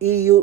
EU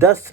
10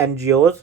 NGOs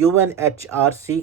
UNHRC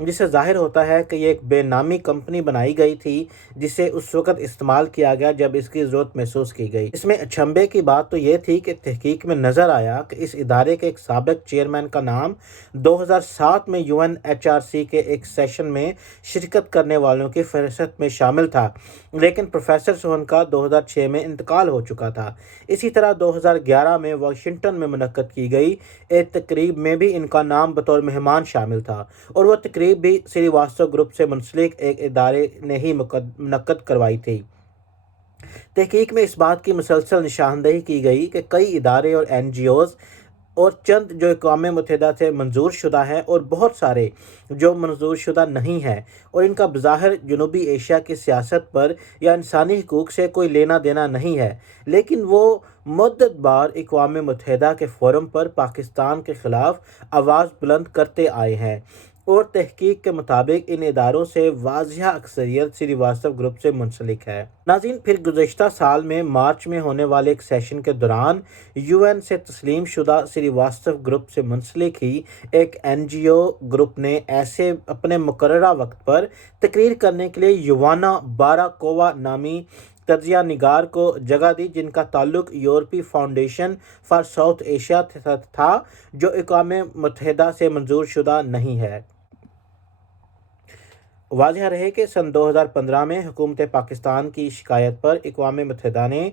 جس سے ظاہر ہوتا ہے کہ یہ ایک بے نامی کمپنی بنائی گئی تھی جسے اس وقت استعمال کیا گیا جب اس کی ضرورت محسوس کی گئی۔ اس میں اچنبھے کی بات تو یہ تھی کہ تحقیق میں نظر آیا کہ اس ادارے کے ایک سابق چیئرمین کا نام 2007 میں UNHRC کے ایک سیشن میں شرکت کرنے والوں کی فہرست میں شامل تھا، لیکن پروفیسر سوہن کا 2006 میں انتقال ہو چکا تھا۔ اسی طرح 2011 میں واشنگٹن میں منعقد کی گئی ایک تقریب میں بھی ان کا نام بطور مہمان شامل تھا، اور وہ تقریب بھی سری واستو گروپ سے منسلک ایک ادارے نے ہی منعقد کروائی تھی۔ تحقیق میں اس بات کی مسلسل نشاندہی کی گئی کہ کئی ادارے اور NGOs اور چند جو اقوام متحدہ سے منظور شدہ ہیں اور بہت سارے جو منظور شدہ نہیں ہیں، اور ان کا بظاہر جنوبی ایشیا کی سیاست پر یا انسانی حقوق سے کوئی لینا دینا نہیں ہے، لیکن وہ مدت بار اقوام متحدہ کے فورم پر پاکستان کے خلاف آواز بلند کرتے آئے ہیں، اور تحقیق کے مطابق ان اداروں سے واضح اکثریت سری واستو گروپ سے منسلک ہے۔ ناظرین، پھر گزشتہ سال میں مارچ میں ہونے والے ایک سیشن کے دوران UN سے تسلیم شدہ سری واستو گروپ سے منسلک ہی ایک NGO گروپ نے ایسے اپنے مقررہ وقت پر تقریر کرنے کے لیے یوانا باراکووا نامی تجزیہ نگار کو جگہ دی، جن کا تعلق یورپی فاؤنڈیشن فار ساؤتھ ایشیا تھا، جو اقوام متحدہ سے منظور شدہ نہیں ہے۔ واضح رہے کہ سن 2015 میں حکومت پاکستان کی شکایت پر اقوام متحدہ نے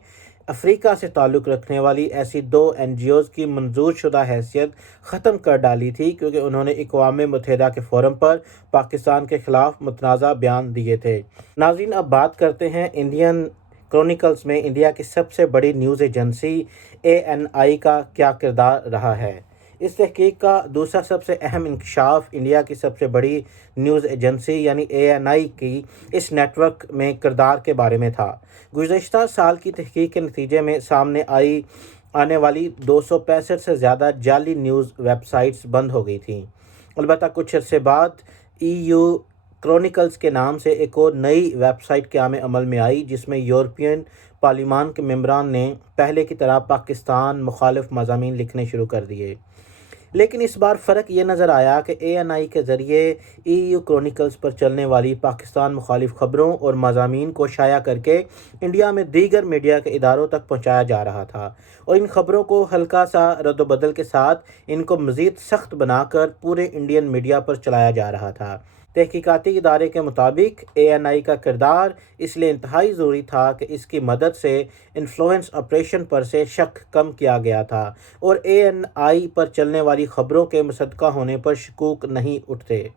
افریقہ سے تعلق رکھنے والی ایسی 2 NGOs کی منظور شدہ حیثیت ختم کر ڈالی تھی، کیونکہ انہوں نے اقوام متحدہ کے فورم پر پاکستان کے خلاف متنازع بیان دیے تھے۔ ناظرین، اب بات کرتے ہیں انڈین کرونیکلز میں انڈیا کی سب سے بڑی نیوز ایجنسی ANI کا کیا کردار رہا ہے۔ اس تحقیق کا دوسرا سب سے اہم انکشاف انڈیا کی سب سے بڑی نیوز ایجنسی یعنی ANI کی اس نیٹ ورک میں کردار کے بارے میں تھا۔ گزشتہ سال کی تحقیق کے نتیجے میں سامنے آنے والی 265 سے زیادہ جعلی نیوز ویب سائٹس بند ہو گئی تھیں۔ البتہ کچھ عرصے بعد EU کرونیکلز کے نام سے ایک اور نئی ویب سائٹ قیام عمل میں آئی، جس میں یورپین پارلیمان کے ممبران نے پہلے کی طرح پاکستان مخالف مضامین لکھنے شروع کر دیے۔ لیکن اس بار فرق یہ نظر آیا کہ ANI کے ذریعے EU کرونیکلز پر چلنے والی پاکستان مخالف خبروں اور مضامین کو شائع کر کے انڈیا میں دیگر میڈیا کے اداروں تک پہنچایا جا رہا تھا، اور ان خبروں کو ہلکا سا رد و بدل کے ساتھ ان کو مزید سخت بنا کر پورے انڈین میڈیا پر چلایا جا رہا تھا۔ تحقیقاتی ادارے کے مطابق ANI کا کردار اس لیے انتہائی ضروری تھا کہ اس کی مدد سے انفلوئنس آپریشن پر سے شک کم کیا گیا تھا، اور ANI پر چلنے والی خبروں کے مصدقہ ہونے پر شکوک نہیں اٹھتے۔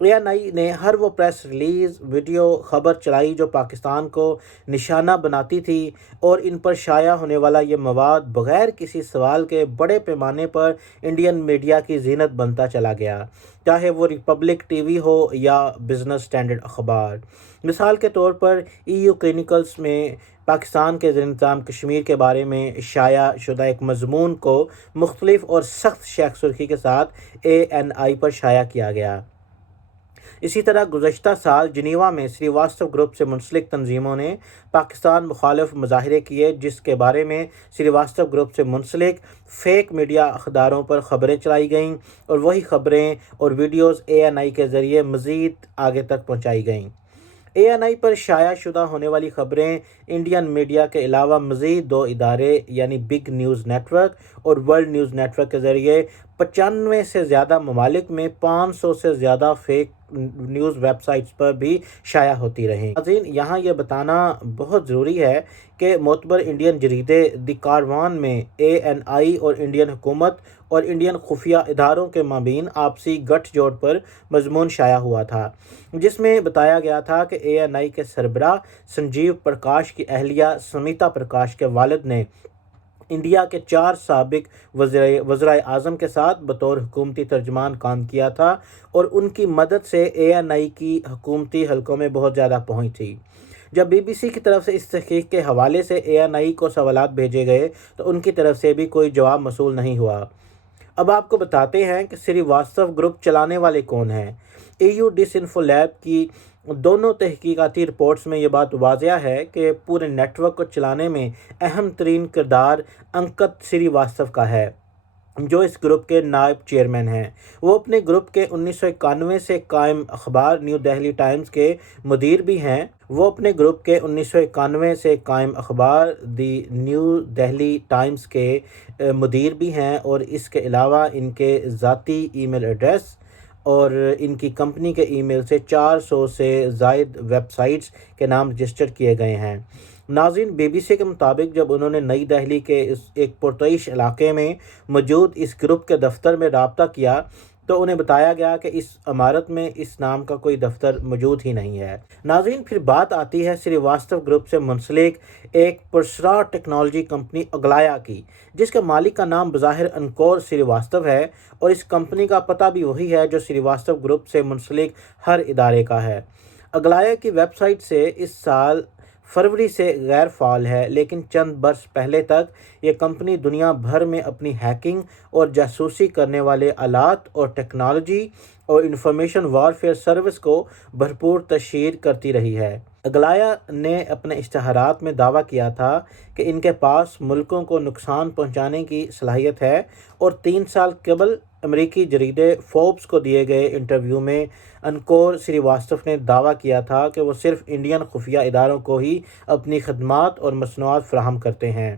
ANI نے ہر وہ پریس ریلیز، ویڈیو خبر چلائی جو پاکستان کو نشانہ بناتی تھی، اور ان پر شائع ہونے والا یہ مواد بغیر کسی سوال کے بڑے پیمانے پر انڈین میڈیا کی زینت بنتا چلا گیا، چاہے وہ ریپبلک ٹی وی ہو یا بزنس اسٹینڈرڈ اخبار۔ مثال کے طور پر EU کرونیکلز میں پاکستان کے زیر انتظام کشمیر کے بارے میں شائع شدہ ایک مضمون کو مختلف اور سخت شیخ سرخی کے ساتھ ANI پر شائع کیا گیا۔ اسی طرح گزشتہ سال جنیوا میں سری واستو گروپ سے منسلک تنظیموں نے پاکستان مخالف مظاہرے کیے، جس کے بارے میں سری واستو گروپ سے منسلک فیک میڈیا اخباروں پر خبریں چلائی گئیں، اور وہی خبریں اور ویڈیوز ANI کے ذریعے مزید آگے تک پہنچائی گئیں۔ ANI پر شائع شدہ ہونے والی خبریں انڈین میڈیا کے علاوہ مزید 2 ادارے یعنی بگ نیوز نیٹ ورک اور ورلڈ نیوز نیٹ ورک کے ذریعے 95 سے زیادہ ممالک میں 500 سے زیادہ فیک نیوز ویب سائٹس پر بھی شائع ہوتی رہیں۔ ناظرین، یہاں یہ بتانا بہت ضروری ہے کہ معتبر انڈین جریدے دی کاروان میں ANI اور انڈین حکومت اور انڈین خفیہ اداروں کے مابین آپسی گٹھ جوڑ پر مضمون شائع ہوا تھا، جس میں بتایا گیا تھا کہ ANI کے سربراہ سنجیو پرکاش کی اہلیہ سمیتا پرکاش کے والد نے انڈیا کے 4 سابق وزرائے اعظم کے ساتھ بطور حکومتی ترجمان کام کیا تھا، اور ان کی مدد سے ANI کی حکومتی حلقوں میں بہت زیادہ پہنچ تھی۔ جب BBC کی طرف سے اس تحقیق کے حوالے سے ANI کو سوالات بھیجے گئے تو ان کی طرف سے بھی کوئی جواب موصول نہیں ہوا۔ اب آپ کو بتاتے ہیں کہ سری واستو گروپ چلانے والے کون ہیں۔ EU ڈس انفو لیب کی دونوں تحقیقاتی رپورٹس میں یہ بات واضح ہے کہ پورے نیٹ ورک کو چلانے میں اہم ترین کردار انکت سری واستو کا ہے۔ جو اس گروپ کے نائب چیئرمین ہیں۔ وہ اپنے گروپ کے 1991 سے قائم اخبار نیو دہلی ٹائمز کے مدیر بھی ہیں۔ دی نیو دہلی ٹائمز کے مدیر بھی ہیں، اور اس کے علاوہ ان کے ذاتی ای میل ایڈریس اور ان کی کمپنی کے ای میل سے 400 سے زائد ویب سائٹس کے نام رجسٹر کیے گئے ہیں۔ ناظرین، بی بی سی کے مطابق جب انہوں نے نئی دہلی کے ایک پرتعیش علاقے میں موجود اس گروپ کے دفتر میں رابطہ کیا تو انہیں بتایا گیا کہ اس عمارت میں اس نام کا کوئی دفتر موجود ہی نہیں ہے۔ ناظرین، پھر بات آتی ہے سری واستو گروپ سے منسلک ایک پراسرار ٹیکنالوجی کمپنی اگلایا کی، جس کے مالک کا نام بظاہر انکور سری واستو ہے، اور اس کمپنی کا پتہ بھی وہی ہے جو سری واستو گروپ سے منسلک ہر ادارے کا ہے۔ اگلایا کی ویب سائٹ سے اس سال فروری سے غیر فعال ہے، لیکن چند برس پہلے تک یہ کمپنی دنیا بھر میں اپنی ہیکنگ اور جاسوسی کرنے والے آلات اور ٹیکنالوجی اور انفارمیشن وارفیئر سروس کو بھرپور تشہیر کرتی رہی ہے۔ اگلایا نے اپنے اشتہارات میں دعویٰ کیا تھا کہ ان کے پاس ملکوں کو نقصان پہنچانے کی صلاحیت ہے، اور 3 سال قبل امریکی جریدے فوربس کو دیے گئے انٹرویو میں انکور سری واستو نے دعویٰ کیا تھا کہ وہ صرف انڈین خفیہ اداروں کو ہی اپنی خدمات اور مصنوعات فراہم کرتے ہیں۔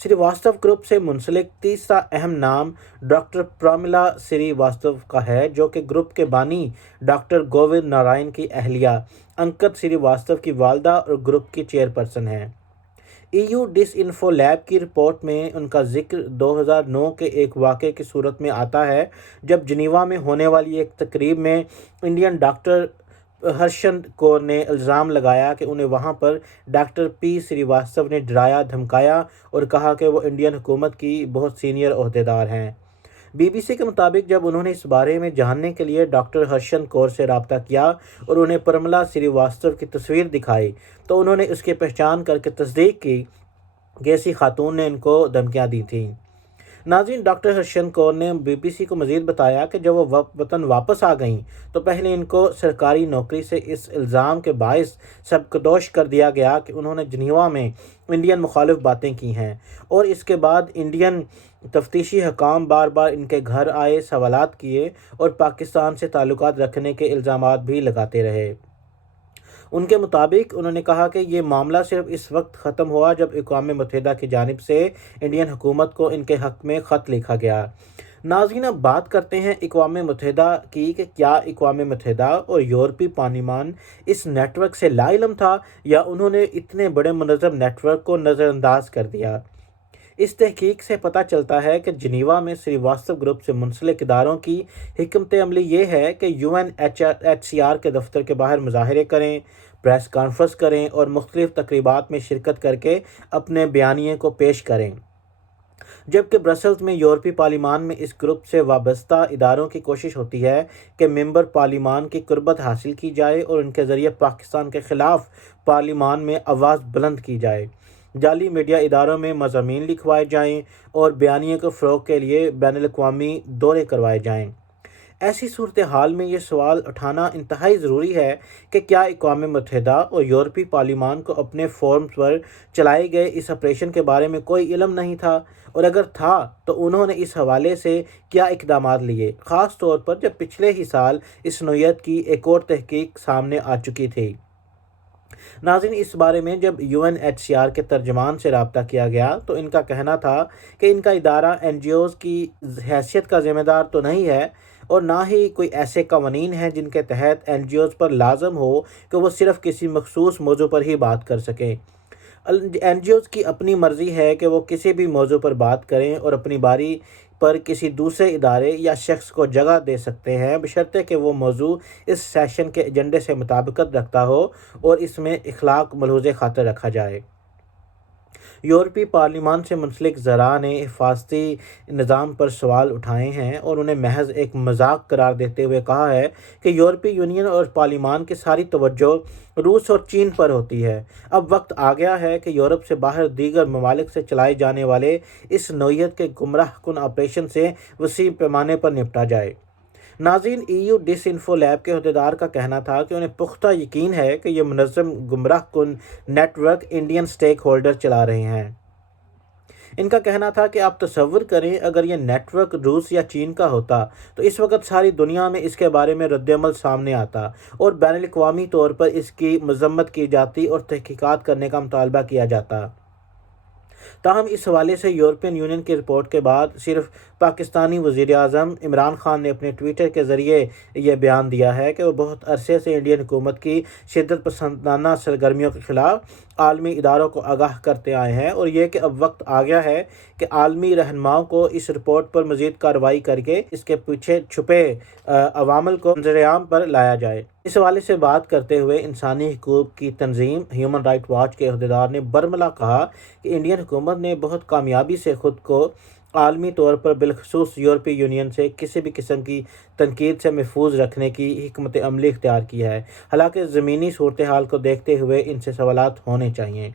سری واستو گروپ سے منسلک تیسرا اہم نام ڈاکٹر پرامیلا سری واستو کا ہے، جو کہ گروپ کے بانی ڈاکٹر گووند نارائن کی اہلیہ انکت سری واستو کی والدہ اور گروپ کی چیئرپرسن ہیں۔ ای یو ڈس انفو لیب کی رپورٹ میں ان کا ذکر 2009 کے ایک واقعے کی صورت میں آتا ہے، جب جنیوا میں ہونے والی ایک تقریب میں انڈین ڈاکٹر ہرشن کور نے الزام لگایا کہ انہیں وہاں پر ڈاکٹر پی سری واستو نے ڈرایا دھمکایا اور کہا کہ وہ انڈین حکومت کی بہت سینئر عہدیدار ہیں۔ بی بی سی کے مطابق جب انہوں نے اس بارے میں جاننے کے لیے ڈاکٹر ہرشن کور سے رابطہ کیا اور انہیں پرملا سری واستو کی تصویر دکھائی تو انہوں نے اس کی پہچان کر کے تصدیق کی کہ ایسی خاتون نے ان کو دھمکیاں دی تھیں۔ ناظرین، ڈاکٹر ہرشن کور نے بی بی سی کو مزید بتایا کہ جب وہ وطن واپس آ گئیں تو پہلے ان کو سرکاری نوکری سے اس الزام کے باعث سبکدوش کر دیا گیا کہ انہوں نے جنیوا میں انڈین مخالف باتیں کی ہیں، اور اس کے بعد انڈین تفتیشی حکام بار بار ان کے گھر آئے، سوالات کیے اور پاکستان سے تعلقات رکھنے کے الزامات بھی لگاتے رہے۔ ان کے مطابق انہوں نے کہا کہ یہ معاملہ صرف اس وقت ختم ہوا جب اقوام متحدہ کی جانب سے انڈین حکومت کو ان کے حق میں خط لکھا گیا۔ ناظرین، اب بات کرتے ہیں اقوام متحدہ کی کہ کیا اقوام متحدہ اور یورپی پارلیمان اس نیٹ ورک سے لا علم تھا، یا انہوں نے اتنے بڑے منظم نیٹ ورک کو نظر انداز کر دیا؟ اس تحقیق سے پتہ چلتا ہے کہ جنیوا میں سری واستو گروپ سے منسلک اداروں کی حکمت عملی یہ ہے کہ UNHCR کے دفتر کے باہر مظاہرے کریں، پریس کانفرنس کریں اور مختلف تقریبات میں شرکت کر کے اپنے بیانیے کو پیش کریں، جبکہ برسلز میں یورپی پارلیمان میں اس گروپ سے وابستہ اداروں کی کوشش ہوتی ہے کہ ممبر پارلیمان کی قربت حاصل کی جائے اور ان کے ذریعے پاکستان کے خلاف پارلیمان میں آواز بلند کی جائے، جعلی میڈیا اداروں میں مضامین لکھوائے جائیں اور بیانیے کو فروغ کے لیے بین الاقوامی دورے کروائے جائیں۔ ایسی صورتحال میں یہ سوال اٹھانا انتہائی ضروری ہے کہ کیا اقوام متحدہ اور یورپی پارلیمان کو اپنے فورمز پر چلائے گئے اس آپریشن کے بارے میں کوئی علم نہیں تھا، اور اگر تھا تو انہوں نے اس حوالے سے کیا اقدامات لیے، خاص طور پر جب پچھلے ہی سال اس نوعیت کی ایک اور تحقیق سامنے آ چکی تھی۔ ناظرین، اس بارے میں جب UNHCR کے ترجمان سے رابطہ کیا گیا تو ان کا کہنا تھا کہ ان کا ادارہ NGOs کی حیثیت کا ذمہ دار تو نہیں ہے، اور نہ ہی کوئی ایسے قوانین ہیں جن کے تحت NGOs پر لازم ہو کہ وہ صرف کسی مخصوص موضوع پر ہی بات کر سکیں۔ NGOs کی اپنی مرضی ہے کہ وہ کسی بھی موضوع پر بات کریں اور اپنی باری پر کسی دوسرے ادارے یا شخص کو جگہ دے سکتے ہیں، بشرطے کہ وہ موضوع اس سیشن کے ایجنڈے سے مطابقت رکھتا ہو اور اس میں اخلاق ملحوظ خاطر رکھا جائے۔ یورپی پارلیمان سے منسلک ذرائع نے حفاظتی نظام پر سوال اٹھائے ہیں اور انہیں محض ایک مذاق قرار دیتے ہوئے کہا ہے کہ یورپی یونین اور پارلیمان کی ساری توجہ روس اور چین پر ہوتی ہے۔ اب وقت آ گیا ہے کہ یورپ سے باہر دیگر ممالک سے چلائے جانے والے اس نوعیت کے گمراہ کن آپریشن سے وسیع پیمانے پر نپٹا جائے۔ ناظرین، ای یو ڈس انفو لیب کے عہدیدار کا کہنا تھا کہ انہیں پختہ یقین ہے کہ یہ منظم گمراہ کن نیٹ ورک انڈین سٹیک ہولڈر چلا رہے ہیں۔ ان کا کہنا تھا کہ آپ تصور کریں اگر یہ نیٹ ورک روس یا چین کا ہوتا تو اس وقت ساری دنیا میں اس کے بارے میں رد عمل سامنے آتا اور بین الاقوامی طور پر اس کی مذمت کی جاتی اور تحقیقات کرنے کا مطالبہ کیا جاتا۔ تاہم اس حوالے سے یورپین یونین کی رپورٹ کے بعد صرف پاکستانی وزیر اعظم عمران خان نے اپنے ٹویٹر کے ذریعے یہ بیان دیا ہے کہ وہ بہت عرصے سے انڈین حکومت کی شدت پسندانہ سرگرمیوں کے خلاف عالمی اداروں کو آگاہ کرتے آئے ہیں، اور یہ کہ اب وقت آ گیا ہے کہ عالمی رہنماؤں کو اس رپورٹ پر مزید کارروائی کر کے اس کے پیچھے چھپے عوامل کو منظر عام پر لایا جائے۔ اس حوالے سے بات کرتے ہوئے انسانی حقوق کی تنظیم ہیومن رائٹ واچ کے عہدیدار نے برملا کہا کہ انڈین حکومت نے بہت کامیابی سے خود کو عالمی طور پر بالخصوص یورپی یونین سے کسی بھی قسم کی تنقید سے محفوظ رکھنے کی حکمت عملی اختیار کی ہے، حالانکہ زمینی صورتحال کو دیکھتے ہوئے ان سے سوالات ہونے چاہیے۔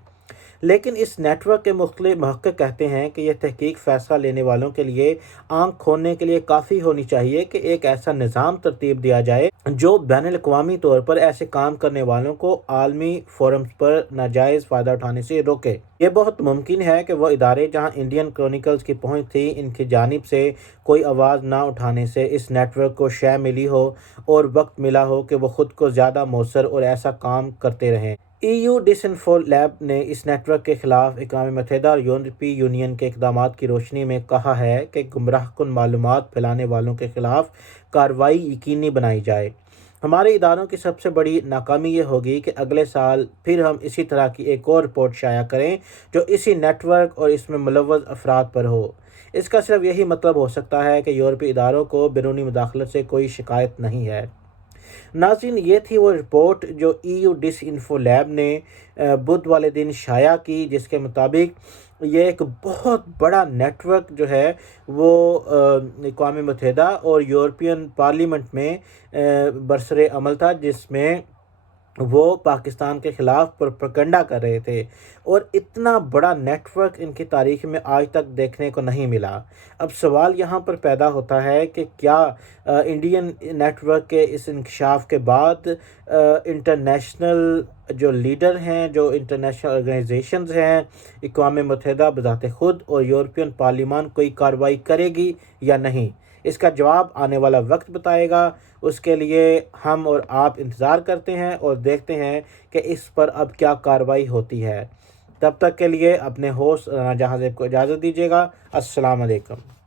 لیکن اس نیٹ ورک کے مختلف محقق کہتے ہیں کہ یہ تحقیق فیصلہ لینے والوں کے لیے آنکھ کھولنے کے لیے کافی ہونی چاہیے کہ ایک ایسا نظام ترتیب دیا جائے جو بین الاقوامی طور پر ایسے کام کرنے والوں کو عالمی فورمز پر ناجائز فائدہ اٹھانے سے روکے۔ یہ بہت ممکن ہے کہ وہ ادارے جہاں انڈین کرونیکلز کی پہنچ تھی، ان کی جانب سے کوئی آواز نہ اٹھانے سے اس نیٹ ورک کو شے ملی ہو اور وقت ملا ہو کہ وہ خود کو زیادہ مؤثر اور ایسا کام کرتے رہیں۔ EU ڈس انفو لیب نے اس نیٹ ورک کے خلاف اقوام متحدہ اور یورپی یونین کے اقدامات کی روشنی میں کہا ہے کہ گمراہ کن معلومات پھیلانے والوں کے خلاف کارروائی یقینی بنائی جائے۔ ہمارے اداروں کی سب سے بڑی ناکامی یہ ہوگی کہ اگلے سال پھر ہم اسی طرح کی ایک اور رپورٹ شائع کریں جو اسی نیٹ ورک اور اس میں ملوث افراد پر ہو۔ اس کا صرف یہی مطلب ہو سکتا ہے کہ یورپی اداروں کو بیرونی مداخلت سے کوئی شکایت نہیں ہے۔ ناظرین، یہ تھی وہ رپورٹ جو EU ڈس انفو لیب نے بدھ والے دن شائع کی، جس کے مطابق یہ ایک بہت بڑا نیٹ ورک جو ہے وہ اقوام متحدہ اور یورپین پارلیمنٹ میں برسر عمل تھا، جس میں وہ پاکستان کے خلاف پروپیگنڈا کر رہے تھے، اور اتنا بڑا نیٹ ورک ان کی تاریخ میں آج تک دیکھنے کو نہیں ملا۔ اب سوال یہاں پر پیدا ہوتا ہے کہ کیا انڈین نیٹ ورک کے اس انکشاف کے بعد انٹرنیشنل جو لیڈر ہیں، جو انٹرنیشنل آرگنائزیشنز ہیں، اقوام متحدہ بذات خود اور یورپین پارلیمان کوئی کارروائی کرے گی یا نہیں؟ اس کا جواب آنے والا وقت بتائے گا۔ اس کے لیے ہم اور آپ انتظار کرتے ہیں اور دیکھتے ہیں کہ اس پر اب کیا کارروائی ہوتی ہے۔ تب تک کے لیے اپنے ہوسٹ رانا جہاں زیب کو اجازت دیجیے گا۔ السلام علیکم۔